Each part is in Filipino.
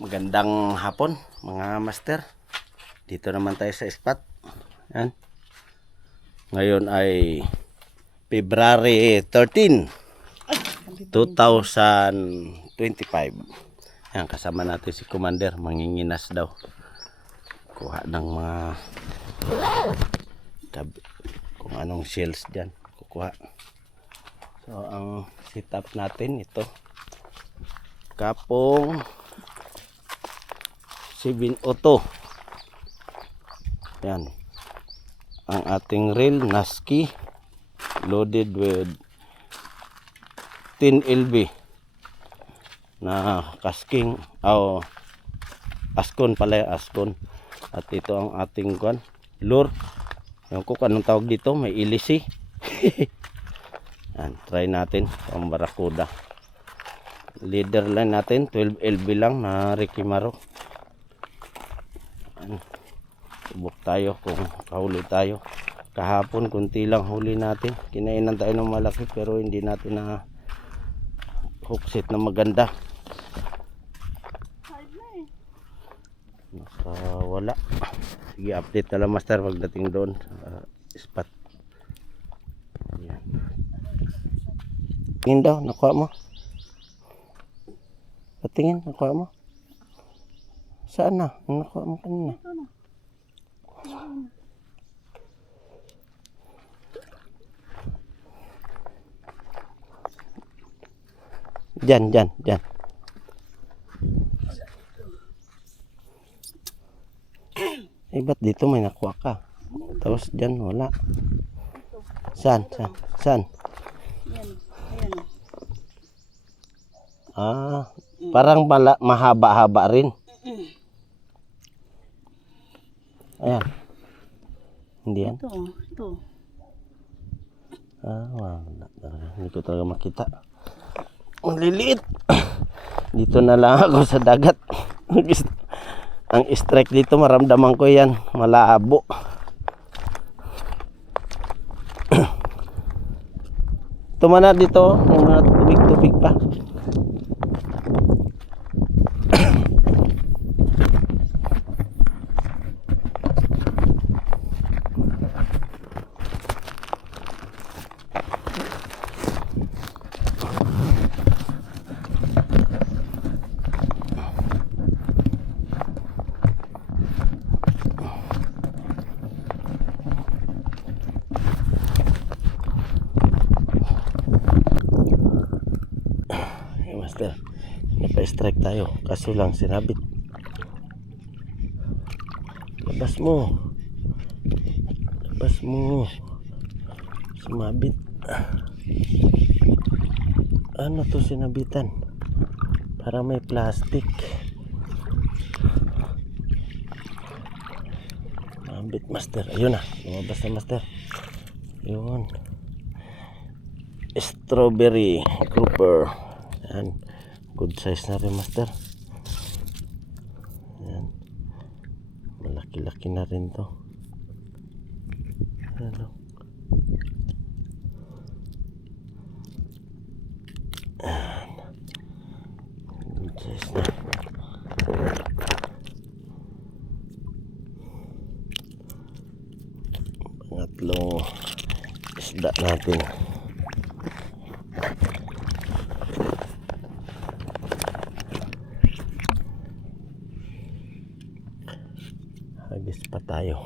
Magandang hapon mga master. Dito naman tayo sa spot. Yan. Ngayon ay February 13, 2025. Yan, kasama natin si Commander. Manginginas daw. Kuha ng mga kung anong shells dyan. Kukuha. So ang setup natin ito. Kapong 702. Yan. Ang ating reel Nasky loaded with 10 LB na casking askon pala, askon. At ito ang ating lure. Yung kung anong tawag dito, may ilisi. Yan, try natin ang barakuda. Leader line natin 12 LB lang na Ricky Maro. Subok tayo kung kahuli tayo. Kahapon kunti lang huli natin. Kinainan tayo ng malaki pero hindi natin na hook set na maganda. Wala. Sige, update na lang master pagdating doon sa spot. Ayan. Tingin daw, nakuha mo? Patingin, nakuha mo? Saan na? Nakuha mo kanina? Diyan. Eh, ba't dito may nakuha ka? Tapos diyan wala. Saan? Ayan. Parang mahaba-haba rin. Ayan. Hindi yan? Ito. Wala. Hindi ko talaga makita. Ang liliit. Dito na lang ako sa dagat. Ang strike dito maramdaman ko yan. Malabo. Tumana dito. Yung mga tubig-tubig pa. Master, napa-strike tayo kaso lang sinabit. Labas mo sumabit. Ano to sinabitan? Para may plastic. Mabit master. Ayun na, lumabas na master. Yun, strawberry grouper. Yan. Good size na rin master. Yan. Malaki-laki na rin to. Ano? Yan. Good size na. Pangatlong isda natin. Hagis pa tayo.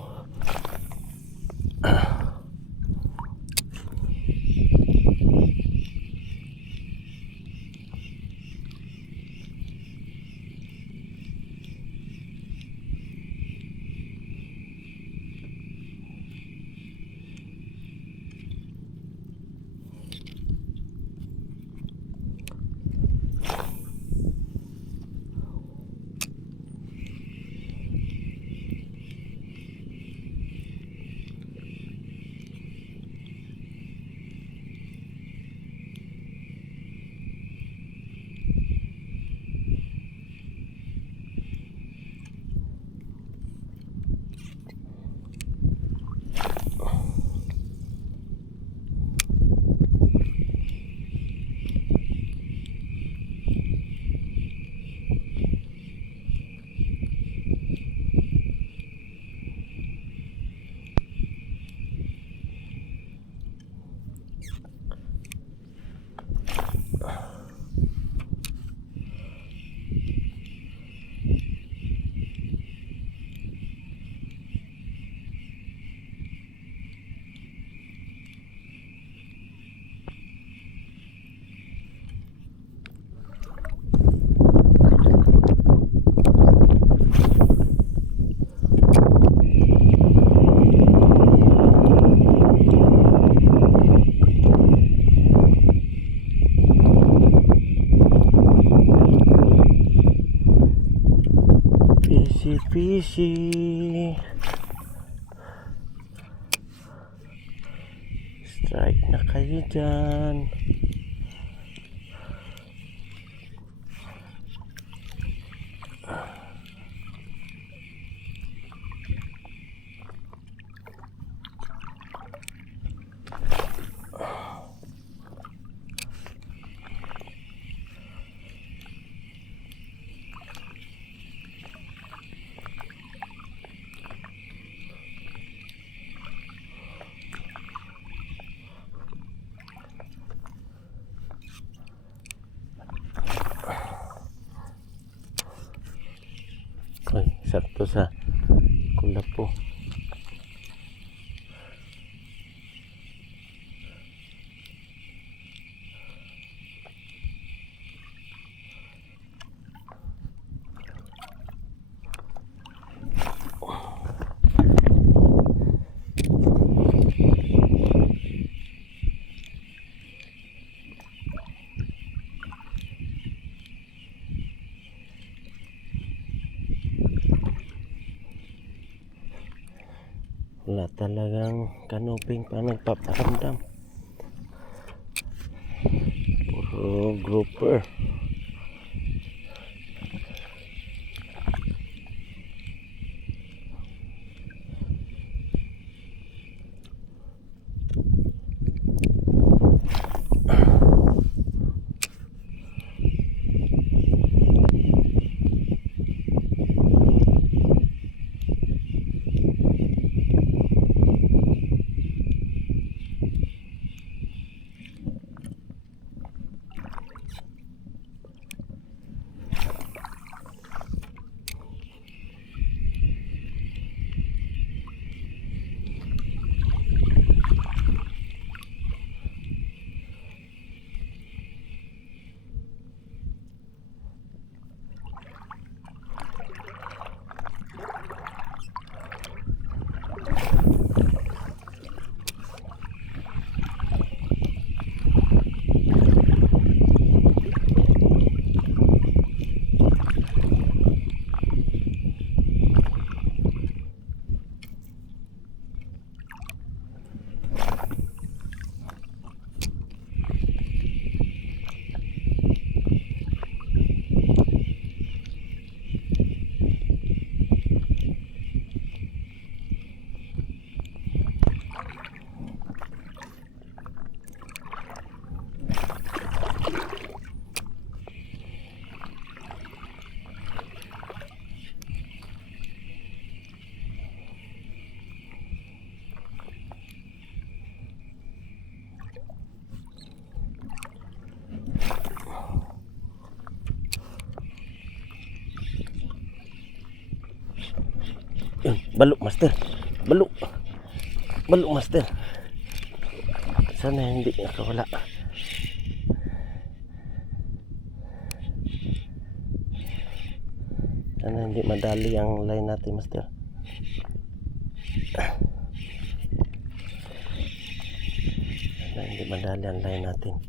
Easy peasy. Strike na kayo dyan. Ay, sakto sa kulap po. Wala talagang kanuping pa nagpaparamdam. Puro grouper. Yun, balo master. Balo. Balo master. Sana hindi nakawala. Sana hindi madali ang line natin master. Sana hindi madali ang line natin.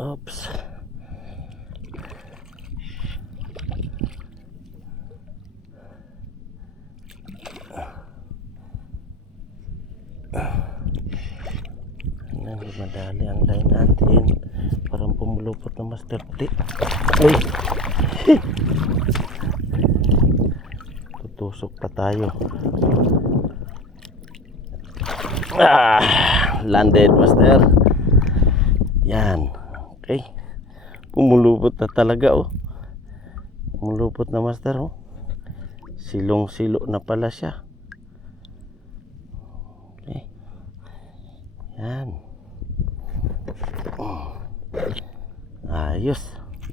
Oops. Hindi madali ang line natin. Parang pumulupot na master. Ay! Tutusok pa tayo. Landed master. Yan. Okay. Pumulupot na talaga oh. Pumulupot na master oh. Silong-silo na pala siya. Okay. Yan. Ayos.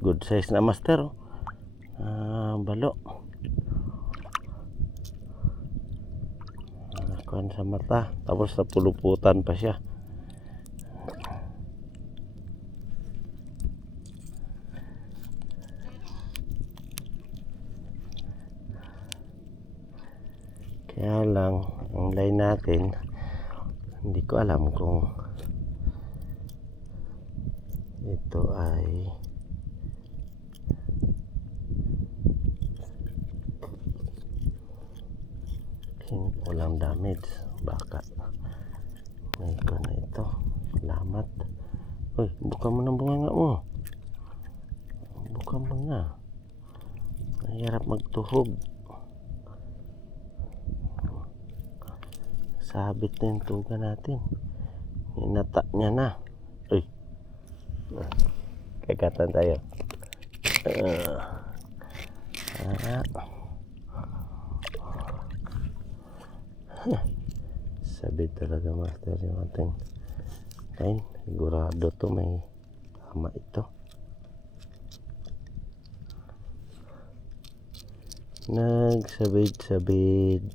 Good size na master. Balo. Kuhan sa mata. Tapos napuluputan pa siya. Kaya lang, ang line natin, hindi ko alam kung ito ay Neds, baka. May ko na ito. Salamat. Uy, buka mo ng bunganga mo. Buka mo na. Mahirap magtuhog. Sabit na yung tuga natin. Hinata niya na. Uy. Kagatan tayo. Sabit talaga master yung ating line. Sigurado to may tama ito. Nagsabid-sabid.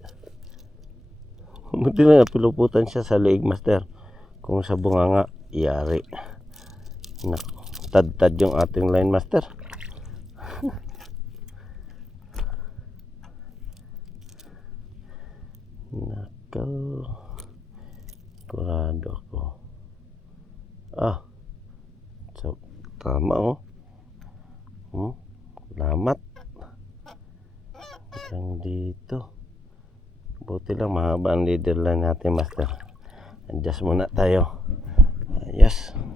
Buti na piluputan siya sa leeg master. Kung sa bunganga, yari. Tad-tad yung ating line master. Nakaw. Kurado ako. So, tama oh. Salamat. Hanggang dito. Buti lang mahaba ang leader line natin master. Adjust muna tayo. Yes.